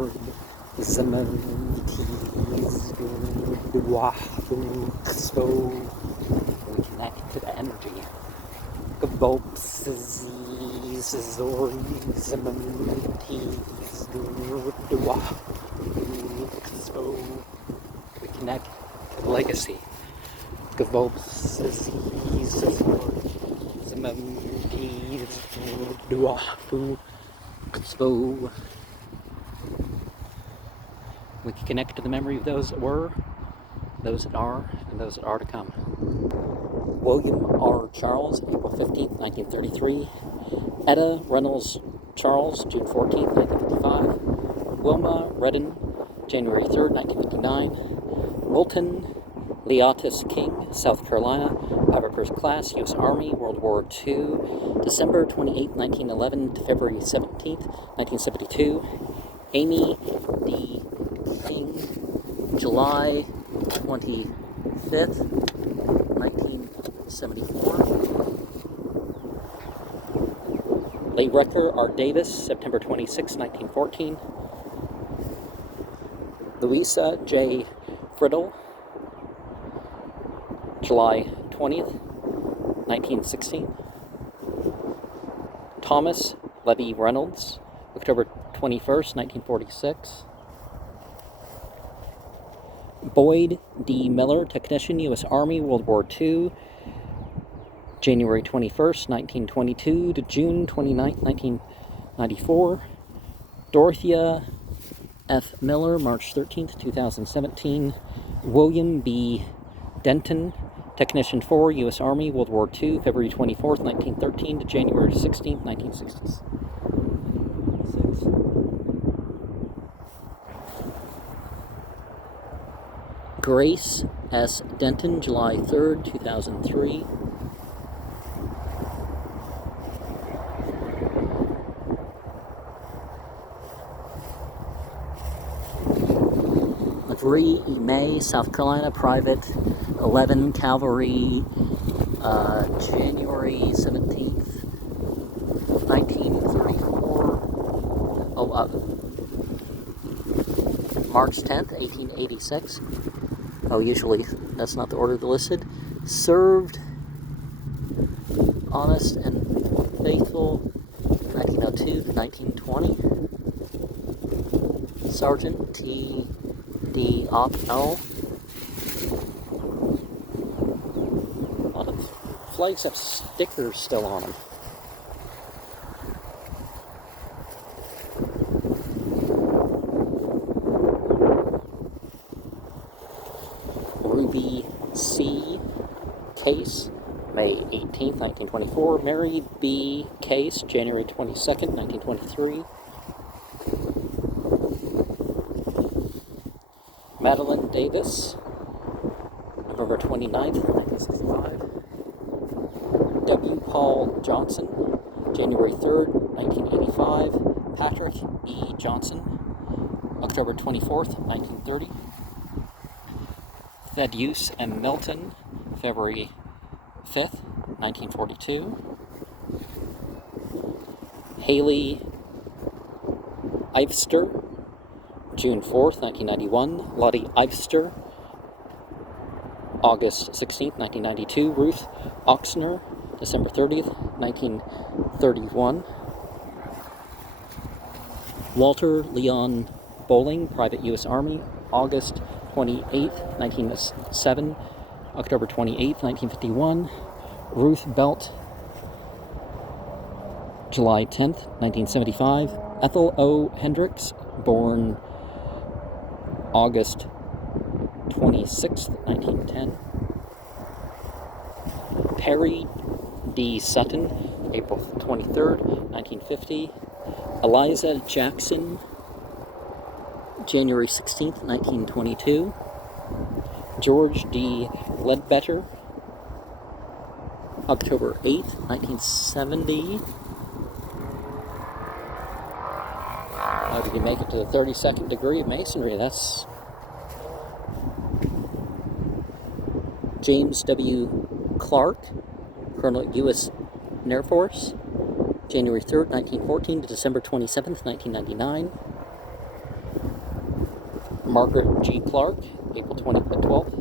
szorg, Lzwvmmh, gvolps. We connect to the energy. Gvolps, szorg, Lzwvmmh, we connect to the legacy. Gvolps, we can connect to the memory of those that were, those that are, and those that are to come. William R. Charles, April 15th, 1933. Etta Reynolds Charles, June 14th, 1955. Wilma Redden, January 3rd, 1959. Milton Leotis King, South Carolina, private first class, U.S. Army, World War II, December 28, 1911 to February 17, 1972. Amy D. King, July 25th, 1974. Leigh Wrecker R. Davis, September 26, 1914. Louisa J. Friddle, July 20th, 1916. Thomas Levy Reynolds, October 21st, 1946. Boyd D. Miller, Technician, U.S. Army, World War II, January 21st, 1922 to June 29th, 1994. Dorothea F. Miller, March 13th, 2017. William B. Denton, Technician 4, U.S. Army, World War II, February 24th, 1913 to January 16th, 1966. Grace S. Denton, July 3rd, 2003. Marie E. May, South Carolina, Private 11 Cavalry, January 17th, 1934. March 10th, 1886. Usually that's not the order they're listed. Served honest and faithful, 1902 to 1920. Sergeant T. D. Opnell. A lot of flags have stickers still on them. Ruby C. Case, May 18th, 1924. Mary B. Case, January 22nd, 1923. Madeline Davis, November 29th, 1965. W. Paul Johnson, January 3rd, 1985. Patrick E. Johnson, October 24th, 1930. Thaddeus M. Milton, February 5th, 1942. Haley Ivester, June 4th, 1991. Lottie Ivester, August 16th, 1992. Ruth Oxner, December 30th, 1931. Walter Leon Bowling, Private U.S. Army, August 28th, 1907. October 28th, 1951. Ruth Belt, July 10th, 1975. Ethel O. Hendricks, born August 26th, 1910. Perry D. Sutton, April 23rd, 1950. Eliza Jackson, January 16th, 1922. George D. Ledbetter, October 8th, 1970. How did he make it to the 32nd degree of Masonry? That's James W. Clark, Colonel U.S. Air Force, January 3rd, 1914 to December 27th, 1999. Margaret G. Clark, April 12th,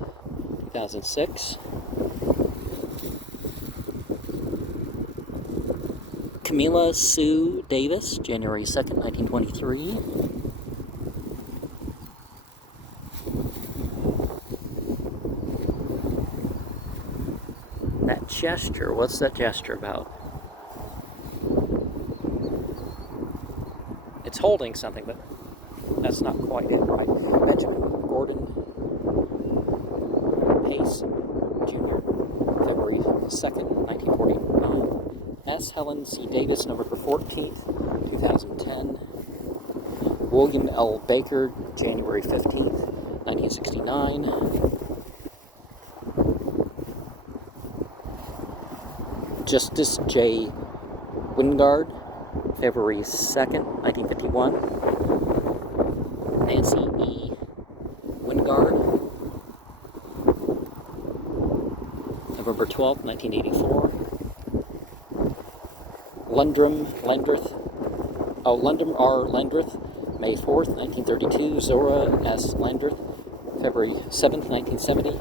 2006. Camila Sue Davis, January 2nd, 1923. That gesture, what's that gesture about? It's holding something, but that's not quite it, right? Benjamin Gordon Pace, Jr., February 2nd, 1949. S. Helen C. Davis, November 14th, 2010. William L. Baker, January 15th, 1969. Justice J. Wingard, February 2nd, 1951. Nancy E. Wingard, November 12th, 1984. Lundrum R. Landreth, May 4th, 1932. Zora S. Landreth, February 7th, 1970.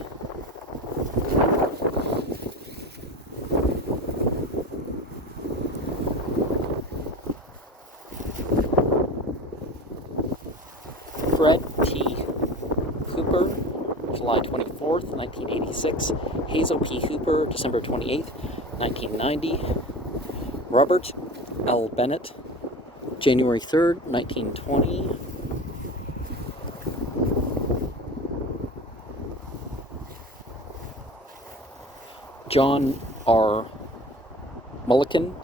Fred T. Hooper, July 24th, 1986. Hazel P. Hooper, December 28th, 1990. Robert L. Bennett, January 3rd, 1920. John R. Mulliken,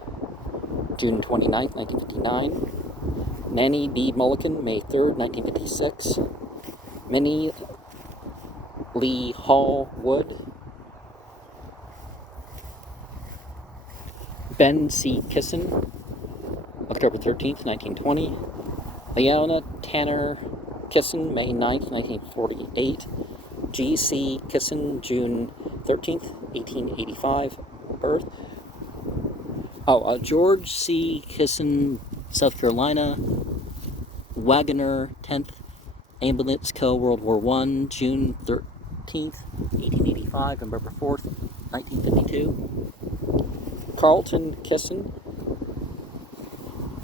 June 29th, 1959. Nanny B. Mulliken, May 3rd, 1956. Minnie Lee Hall Wood. Ben C. Kissen, October 13th, 1920. Leona Tanner Kissen, May 9th, 1948. G. C. Kissen, June 13th, 1885, birth. George C. Kissen, South Carolina. Wagoner, 10th Ambulance Co., World War I, June 13th, 1885, November 4th, 1952. Carlton Kissen,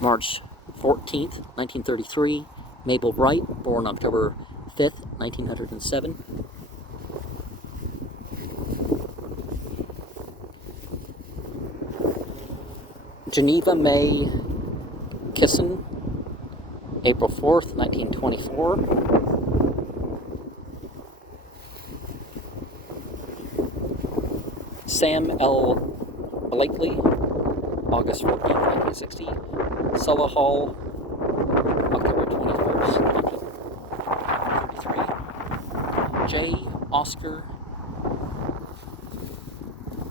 March 14th, 1933. Mabel Wright, born October 5th, 1907. Geneva May Kissen, April 4th, 1924. Sam L. Blakely, August 14th, 1960. Sulla Hall, October 21st, 1933. J. Oscar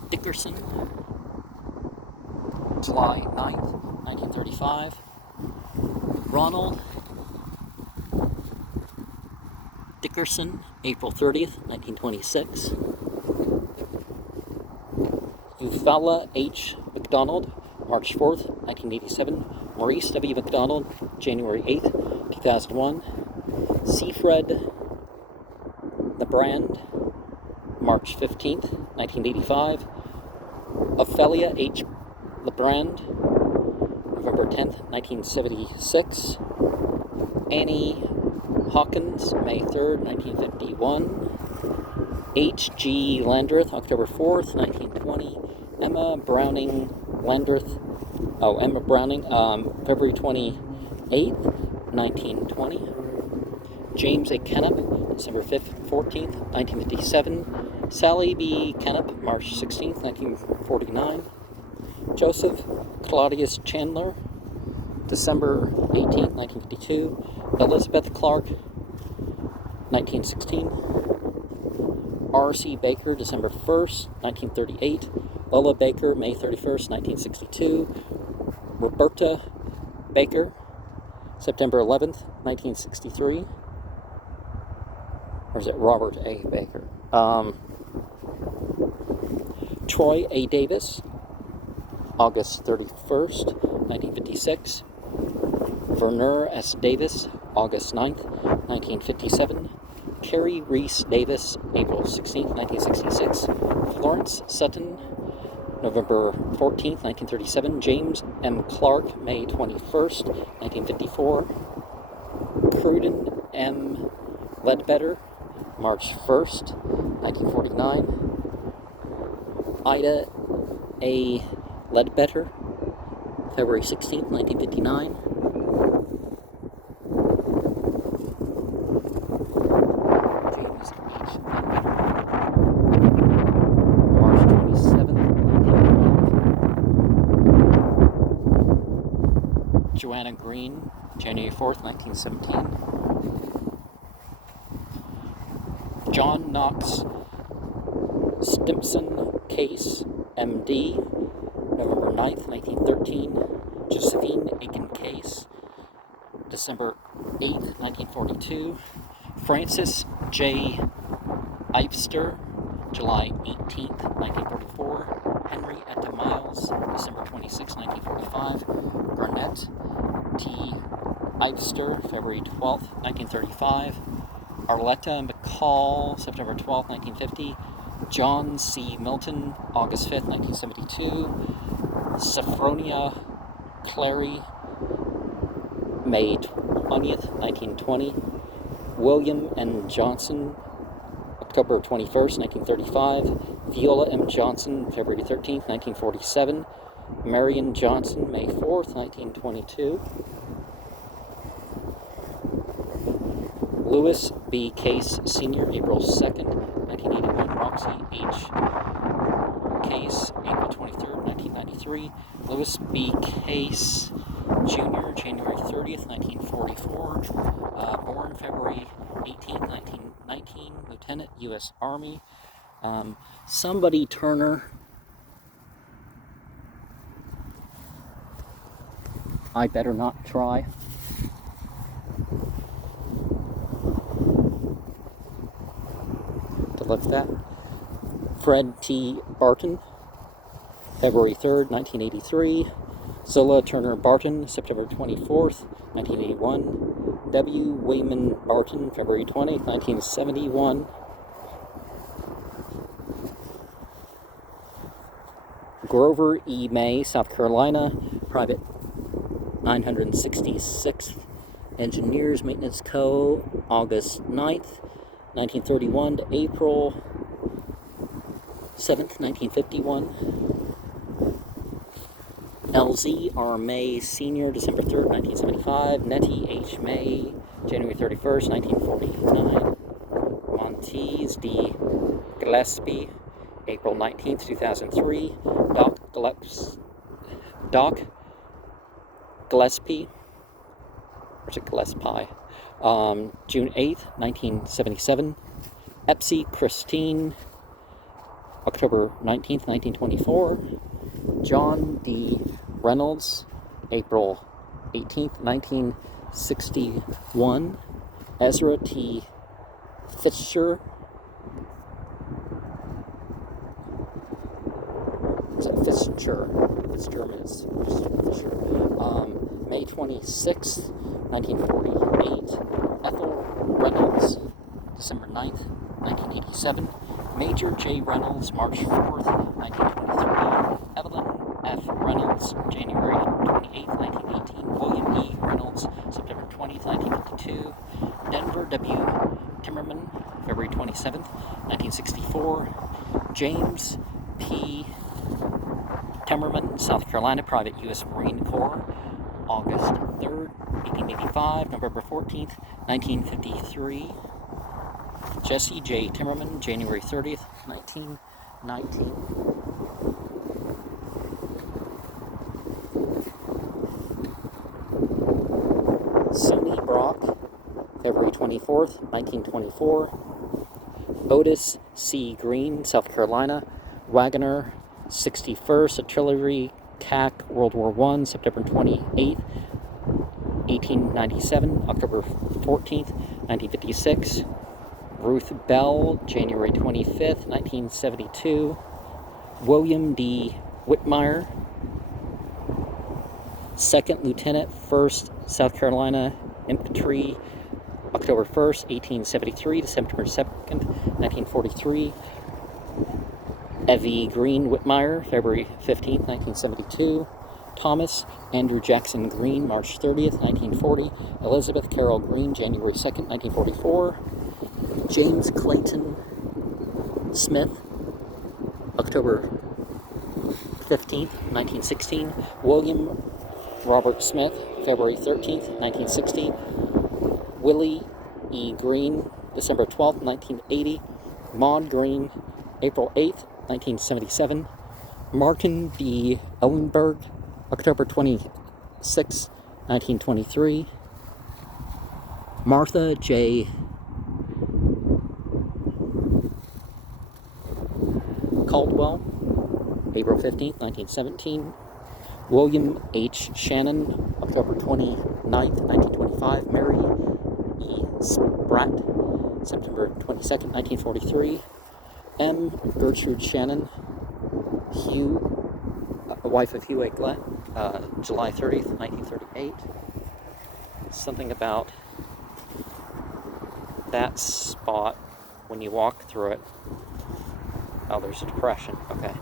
Dickerson, July 9th, 1935. Ronald Dickerson, April 30th, 1926. Uvala H. McDonald, March 4th, 1987. Maurice W. McDonald, January 8th, 2001. Seafred LeBrand, March 15th, 1985. Ophelia H. LeBrand, November 10th, 1976. Annie Hawkins, May 3rd, 1951. H.G. Landreth, October 4th, 1920. Emma Browning Landreth, February 28th, 1920. James A. Kennep, December 5th, 14th, 1957. Sally B. Kennep, March 16th, 1949. Joseph Claudius Chandler, December 18th, 1952. Elizabeth Clark, 1916. R.C. Baker, December 1st, 1938. Lola Baker, May 31st, 1962. Roberta Baker, September 11th, 1963. Or is it Robert A. Baker? Troy A. Davis, August 31st, 1956. Verner S. Davis, August 9th, 1957. Carrie Reese Davis, April 16, 1966. Florence Sutton, November 14, 1937. James M. Clark, May 21st, 1954. Cruden M. Ledbetter, March 1st, 1949. Ida A. Ledbetter, February 16, 1959. James H. Ledbetter, March 27, 1912. Joanna Green, January 4th, 1917. John Knox Stimpson Case, M.D., November 9th, 1913. Josephine Aiken Case, December 8th, 1942. Francis J. Ipster, July 18th, 1944. Henrietta Miles, December 26, 1945. Garnett T. Ipster, February 12th, 1935. Arletta McCall, September 12th, 1950. John C. Milton, August 5th, 1972. Sophronia Clary, May 20th, 1920. William N. Johnson, October 21st, 1935. Viola M. Johnson, February 13th, 1947. Marion Johnson, May 4th, 1922. Lewis B. Case, Sr., April 2nd, 1981. Roxy H. Case, April 23rd, 1993. Lewis B. Case, Jr., January 30th, 1944. Born February 18th, 1919. Lieutenant, U.S. Army. Somebody Turner. I better not try. To lift that. Fred T. Barton, February 3rd, 1983. Zilla Turner Barton, September 24th, 1981. W. Wayman Barton, February 20th, 1971. Grover E. May, South Carolina, Private 966th Engineers Maintenance Co., August 9th, 1931 to April 7th, 1951. Lzwvmmh May, Sr., December 3rd, 1975. Nettie H. May, January 31st, 1949. Montez D. Gillespie, April 19th, 2003. Doc Gillespie, or is it Gillespie? June 8th, 1977. Epsy Christine, October 19th, 1924. John D. Reynolds, April 18th, 1961. Ezra T. Fisher, is it Fischer? It's German, it's Fisher. May 26th, 1948. Ethel Reynolds, December 9th, 1987. Major J. Reynolds, March 4th, 1923. Evelyn F. Reynolds, January 28th, 1918. William E. Reynolds, September 20th, 1952. Denver W. Timmerman, February 27th, 1964. James P. Timmerman, South Carolina, Private U.S. Marine Corps, August 3rd, 1885. November 14th, 1953. Jesse J. Timmerman, January 30th, 1919. Sonny Brock, February 24th, 1924. Otis C. Green, South Carolina. Wagoner, 61st Artillery CAC, World War I, September 28th, 1897. October 14th, 1956. Ruth Bell, January 25th, 1972. William D. Whitmire, 2nd Lieutenant, 1st South Carolina Infantry October 1st, 1873 to September 2nd, 1943. Evie Green Whitmire, February 15th, 1972. Thomas Andrew Jackson Green, March 30th, 1940. Elizabeth Carroll Green, January 2nd, 1944. James Clayton Smith, October 15th, 1916. William Robert Smith, February 13th, 1960. Willie E. Green, December 12th, 1980. Maud Green, April 8th, 1977. Martin D. Ellenberg, October 26th, 1923. Martha J. Caldwell, April 15th, 1917. William H. Shannon, October 29th, 1925. Mary E. Spratt, September 22nd, 1943. M. Gertrude Shannon, wife of Hugh A. Glenn, July 30th, 1938. Something about that spot when you walk through it. Oh, there's a depression. Okay.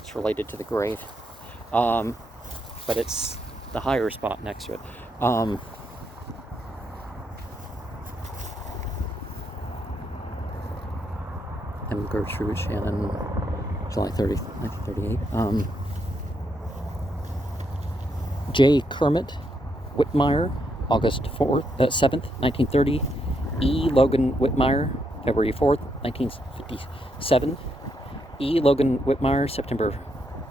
It's related to the grave. But it's the higher spot next to it. M. Gertrude Shannon, July 30th, 1938. J. Kermit Whitmire, August 7th, 1930. E. Logan Whitmire, February 4th, 1957. E. Logan Whitmire, September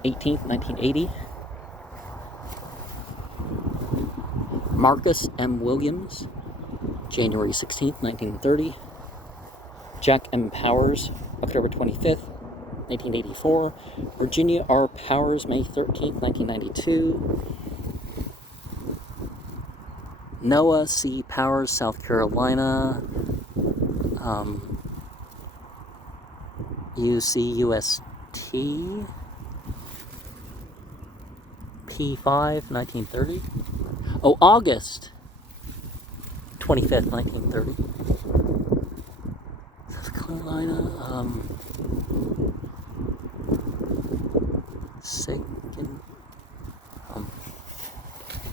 18th, 1980. Marcus M. Williams, January 16th, 1930. Jack M. Powers, October 25th, 1984. Virginia R. Powers, May 13th, 1992. Noah C. Powers, South Carolina. UCUST. P5, 1930. Oh, August 25th, 1930. South Carolina.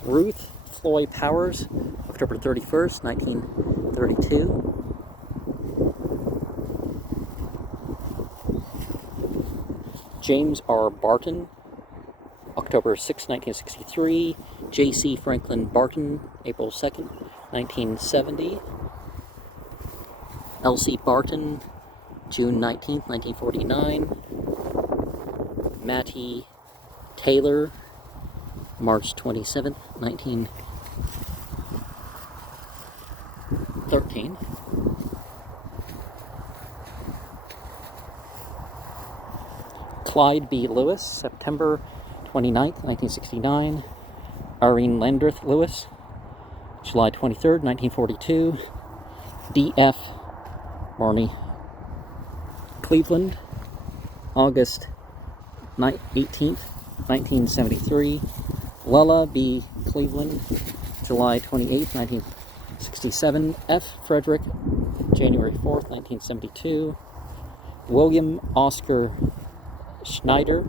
Ruth Floyd Powers, October 31st, 1932. James R. Barton, October 6, 1963. J.C. Franklin Barton, April 2nd, 1970. Elsie Barton, June 19th, 1949. Mattie Taylor, March 27th, 1913. Clyde B. Lewis, September 29th, 1969. Irene Landreth Lewis, July 23rd, 1942. D.F. Marnie Cleveland, August 18th, 1973. Lella B. Cleveland, July 28th, 1967. F. Frederick, January 4th, 1972. William Oscar Schneider,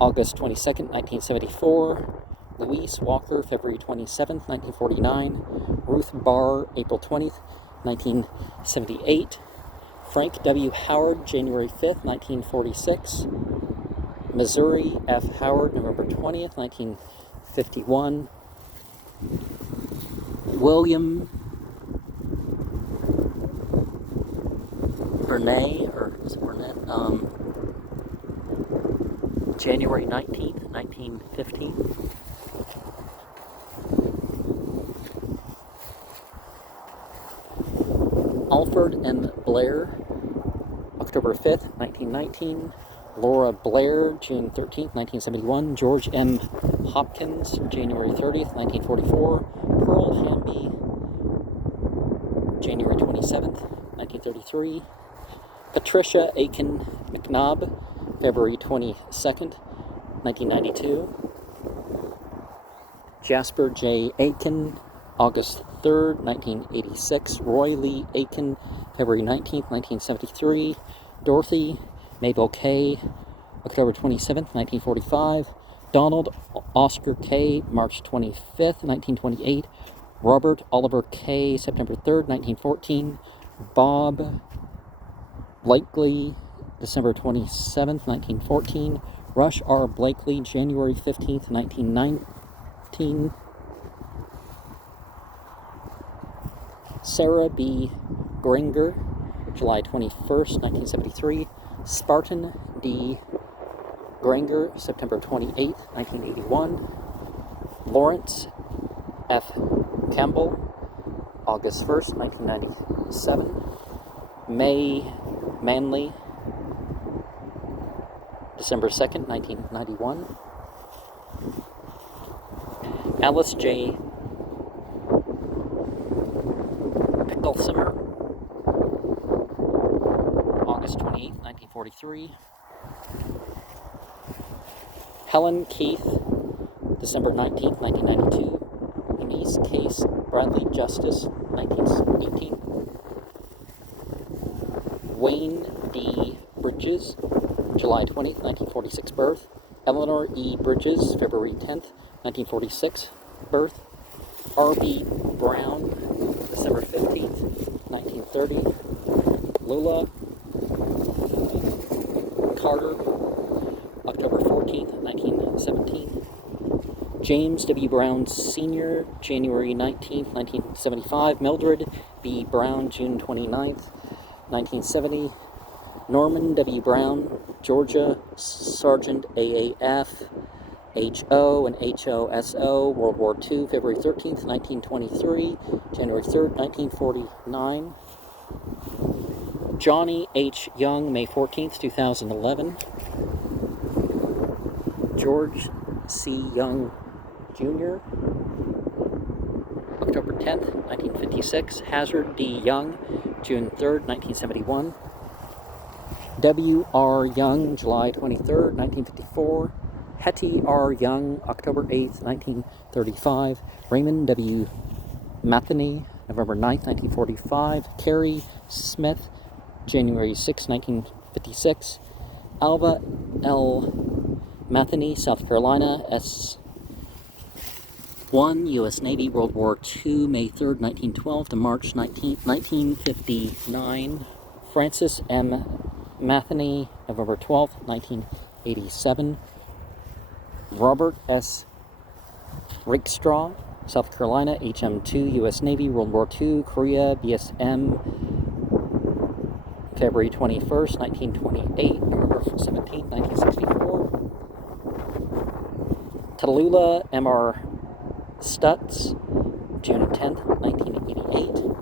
August 22nd, 1974. Louise Walker, February 27th, 1949. Ruth Barr, April 20th, 1978. Frank W. Howard, January 5th, 1946. Missouri F. Howard, November 20th, 1951. William Burnett, or is it Burnett? January 19th, 1915. Alfred M. Blair, October 5th, 1919. Laura Blair, June 13th, 1971. George M. Hopkins, January 30th, 1944. Pearl Hamby, January 27th, 1933. Patricia Aiken McNabb, February 22nd, 1992. Jasper J. Aiken, August 3rd, 1986. Roy Lee Aiken, February 19th, 1973. Dorothy Mabel Kay, October 27th, 1945. Donald Oscar Kay, March 25th, 1928. Robert Oliver Kay, September 3rd, 1914. Bob Blakely, December 27th, 1914. Rush R. Blakely, January 15th, 1919. Sarah B. Gringer, July 21st, 1973. Spartan D. Gringer, September 28th, 1981. Lawrence F. Campbell, August 1st, 1997. May Manley, December 2nd, 1991. Alice J. Pickelsimer, August 28th, 1943. Helen Keith, December 19th, 1992. Eunice Case Bradley Justice, 1918. Wayne D. Bridges, July 20th, 1946 birth. Eleanor E. Bridges, February 10th, 1946 birth. R.B. Brown, December 15th, 1930. Lula Carter, October 14th, 1917. James W. Brown Sr., January 19th, 1975. Mildred B. Brown, June 29th, 1970. Norman W. Brown, Georgia Sergeant AAF, HO and HOSO, World War II, February 13th, 1923, January 3rd, 1949. Johnny H. Young, May 14th, 2011. George C. Young, Jr., October 10th, 1956. Hazard D. Young, June 3rd, 1971. W. R. Young, July 23rd, 1954. Hetty R. Young, October 8th, 1935. Raymond W. Matheny, November 9th, 1945. Carrie Smith, January 6, 1956. Alva L. Matheny, South Carolina, S1, U.S. Navy, World War II, May 3rd, 1912 to March 19th, 1959. Francis M. Matheny, November 12th, 1987. Robert S. Rakestraw, South Carolina, HM2, U.S. Navy, World War II, Korea, BSM, February 21st, 1928, November 17th, 1964. Tallulah M.R. Stutz, June 10th, 1988.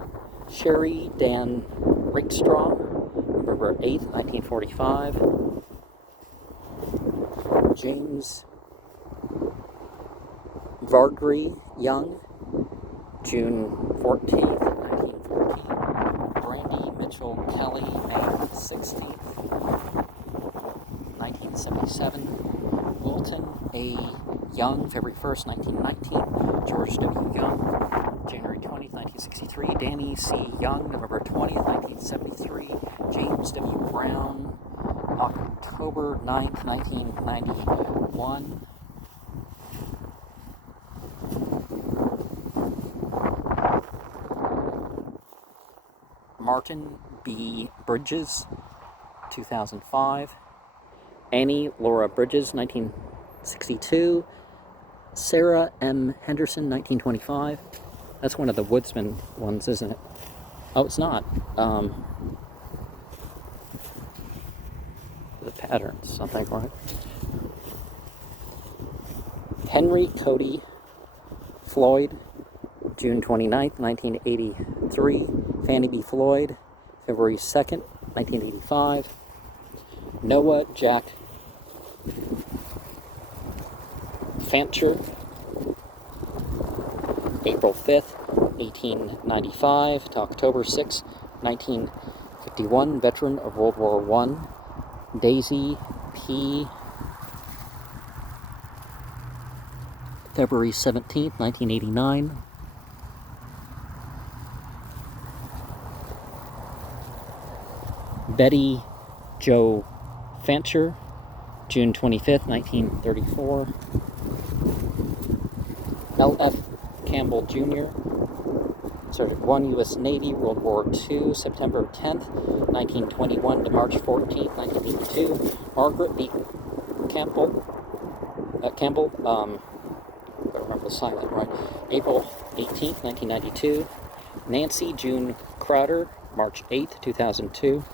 Sherry Dan Rakestraw, November 8th, 1945. James Vardry Young, June 14th, 1914. Brandy Mitchell Kelly, May 16th, 1977. Wilton A. Young, February 1st, 1919. George W. Young, January 20th, 1963. Danny C. Young, November 20th, 1973. James W. Brown, October 9th, 1991. Martin B. Bridges, 2005. Annie Laura Bridges, 1962. Sarah M. Henderson, 1925. That's one of the Woodsman ones, isn't it? Oh, it's not. The patterns, something, right? Henry Cody Floyd, June 29th, 1983. Fannie B. Floyd, February 2nd, 1985. Noah Jack Fancher, April 5th, 1895 to October 6th, 1951, veteran of World War I. Daisy P. February 17th, 1989. Betty Jo Fancher, June 25th, 1934. L.F. Campbell Jr., Sergeant 1, U.S. Navy, World War II, September 10th, 1921 to March 14th, 1982. Margaret B. Campbell, I remember the silent, right? April 18th, 1992. Nancy June Crowder, March 8th, 2002.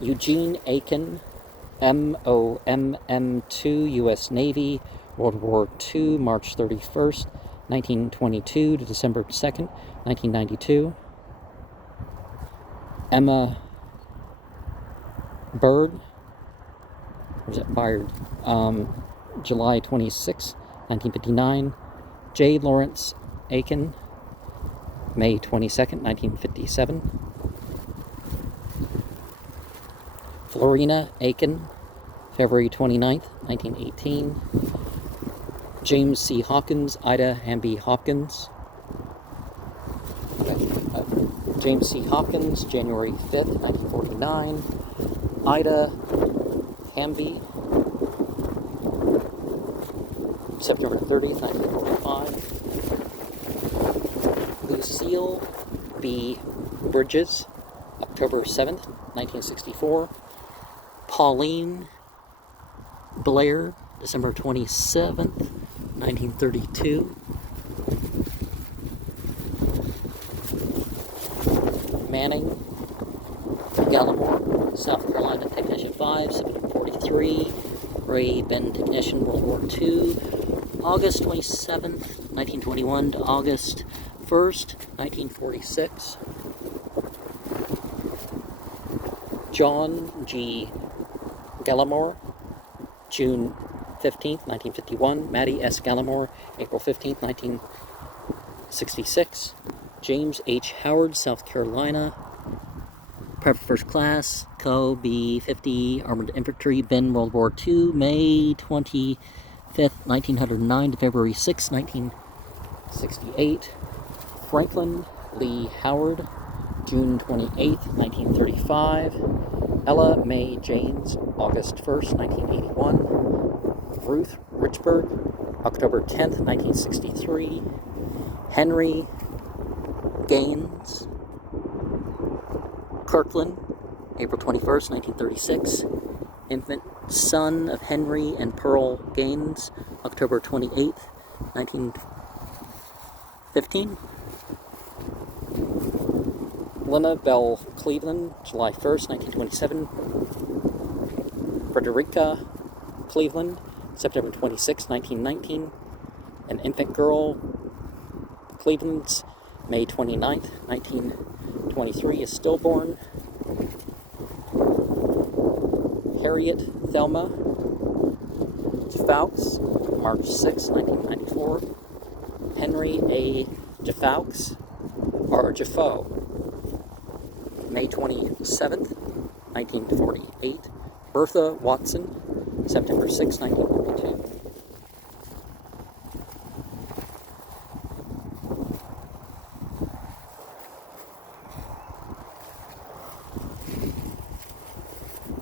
Eugene Aiken, MOMM2, U.S. Navy, World War II, March 31st, 1922 to December 2nd, 1992. Emma Bird, or is it Byard? July 26, 1959. J. Lawrence Aiken, May 22nd, 1957. Florina Aiken, February 29th, 1918. James C. Hawkins, Ida Hamby Hopkins. James C. Hopkins, January 5th, 1949. Ida Hamby, September 30th, 1945. Lucille B. Bridges, October 7th, 1964. Pauline Blair, December 27th, 1932. Manning Gallimore, South Carolina Technician 5, September 43. Ray Ben Technician, World War II, August 27th, 1921 to August 1st, 1946. John G. Gallimore, June 15th, 1951. Maddie S. Gallimore, April 15th, 1966. James H. Howard, South Carolina, Prep First Class, Co. B-50, Armored Infantry, Ben, World War II, May 25th, 1909 to February 6th, 1968. Franklin Lee Howard, June 28th, 1935. Ella Mae Janes, August 1st, 1981. Ruth Richburg, October 10th, 1963. Henry Gaines Kirkland, April 21st, 1936. Infant son of Henry and Pearl Gaines, October 28th, 1915. Lena Bell Cleveland, July 1st, 1927. Frederica Cleveland, September 26, 1919. An infant girl, Cleveland's May 29th, 1923, is stillborn. Harriet Thelma Fawkes, March 6, 1994. Henry A. Jafaux, or Jafaux, May 27th, 1948. Bertha Watson, September 6, 1992.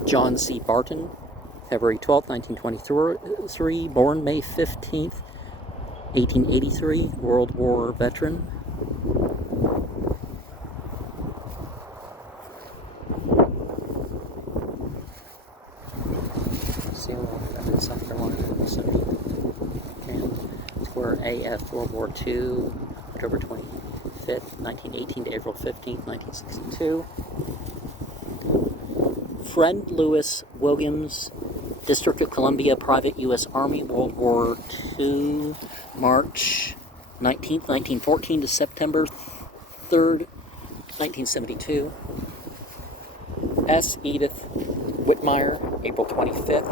John C. Barton, February 12, 1923, born May 15th, 1883, World War veteran. South Carolina, Square AF, World War II, October 25th, 1918 to April 15th, 1962. Friend Lewis Williams, District of Columbia, Private U.S. Army, World War II, March 19th, 1914 to September 3rd, 1972. S. Edith Whitmire, April 25th,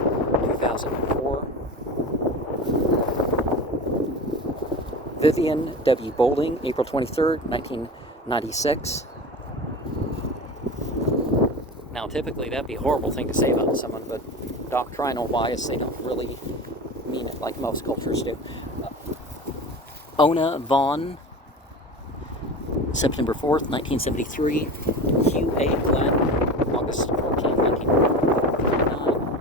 2004. Vivian W. Boulding, April 23rd, 1996. Now, typically, that'd be a horrible thing to say about someone, but doctrinal-wise, they don't really mean it like most cultures do. Ona Vaughn, September 4th, 1973. Hugh A. Glenn, August 14th, 1959.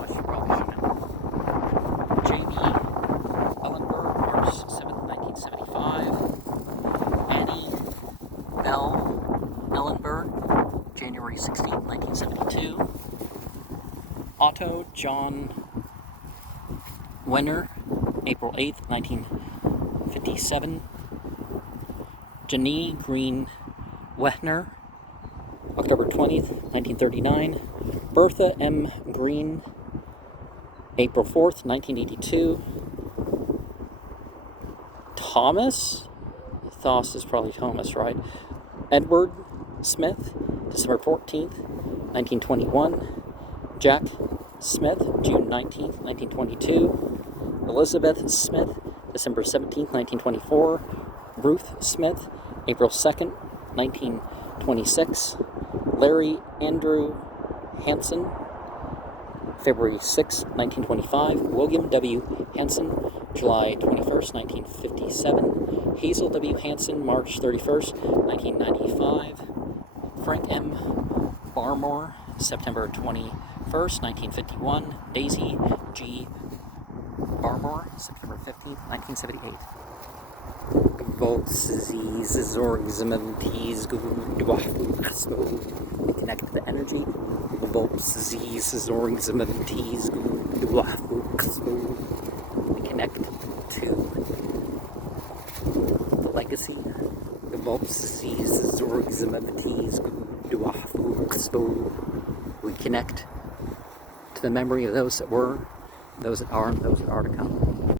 I should probably show now. Jamie Ellenberg, March 7th, 1975. Annie Bell Ellenberg, January 16th, 1972. Otto John Wenner, April 8th, 1957. Janine Green Wehner, October 20th, 1939. Bertha M. Green, April 4th, 1982. Thomas? Thomas is probably Thomas, right? Edward Smith, December 14th, 1921. Jack Smith, June 19th, 1922. Elizabeth Smith, December 17th, 1924. Ruth Smith, April 2nd, 1926. Larry Andrew Hansen, February 6, 1925. William W. Hansen, July 21st, 1957. Hazel W. Hansen, March 31st, 1995. Frank M. Barmore, September 21st, 1951. Daisy G. Barmore, September 15th, 1978. Gvolps, szorg, we connect to the energy. Gvolps, szorg, we connect to the legacy. Gvolps, szorg, we connect to the memory of those that were, those that are, and those that are to come.